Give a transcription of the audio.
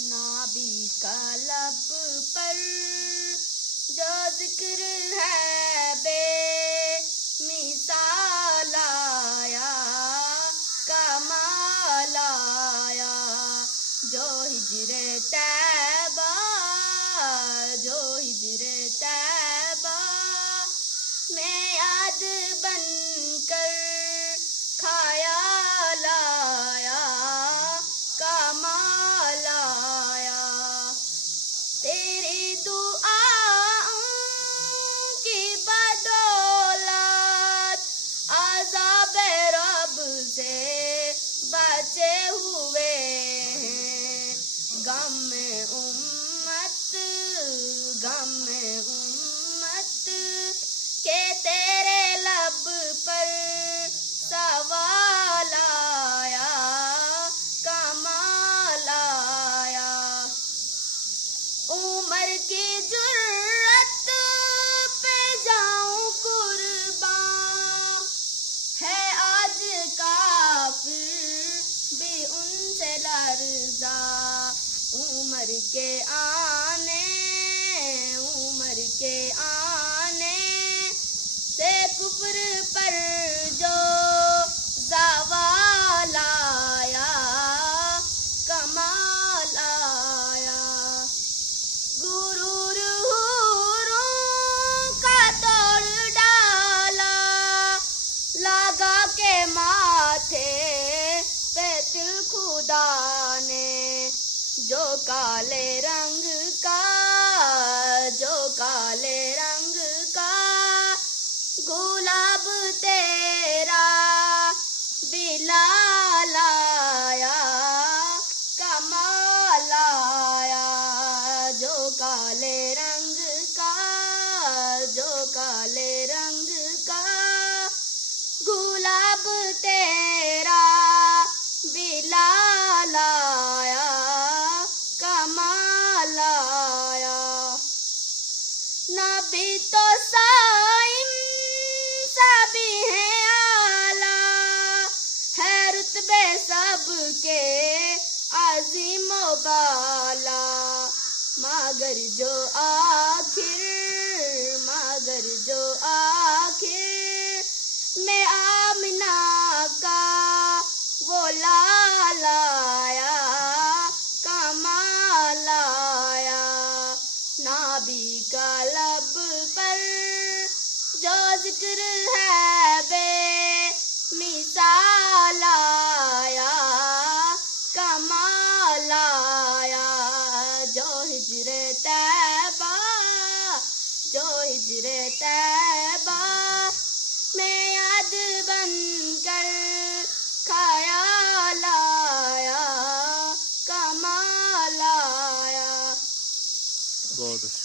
نبی کا لب پر جو ذکر ہے بے مثال آیا، کمال آیا، جو ہجر طیبہ، جو ہجر طیبہ میں یاد بن کر خیال آیا، کمال آیا، تیری دعا کی بدولت عذاب رب سے بچے ہوئے ہیں، غم امت، غم امت کہ تیرے لب پر سوال آیا، کمال آیا، عمر کی جرت پہ جاؤں قربان، ہے آج کافر بھی ان سے لرزاں، عمر کے آنے، عمر کے آنے سے کفر پر جو زوال آیا، کمال آیا، غرور حوروں کا توڑ ڈالا، لگا کے ماتھے پہ تل خدا نے، جو کالے رنگ کا، جو کالے رنگ کا گلاب تیرا بلال آیا، کمال آیا، جو کالے رنگ کا، جو کالے رنگ کا گلاب تیرا بلال آیا، کمال آیا، نبی تو صائم سبھی ہیں اعلیٰ، ہے رتبے سب کے عظیم و بالا، مگر جو آخر، مگر جو آخر میں آمنہ کا وہ لال آیا، کمال آیا، نبی کا لب پر جو ذکر ہے بے مثال آیا، کمال آیا، جو ہجر طیبہ، جو ہجر طیبہ میں یاد بن کر خیال آیا، کمال آیا۔ بہت اچھا۔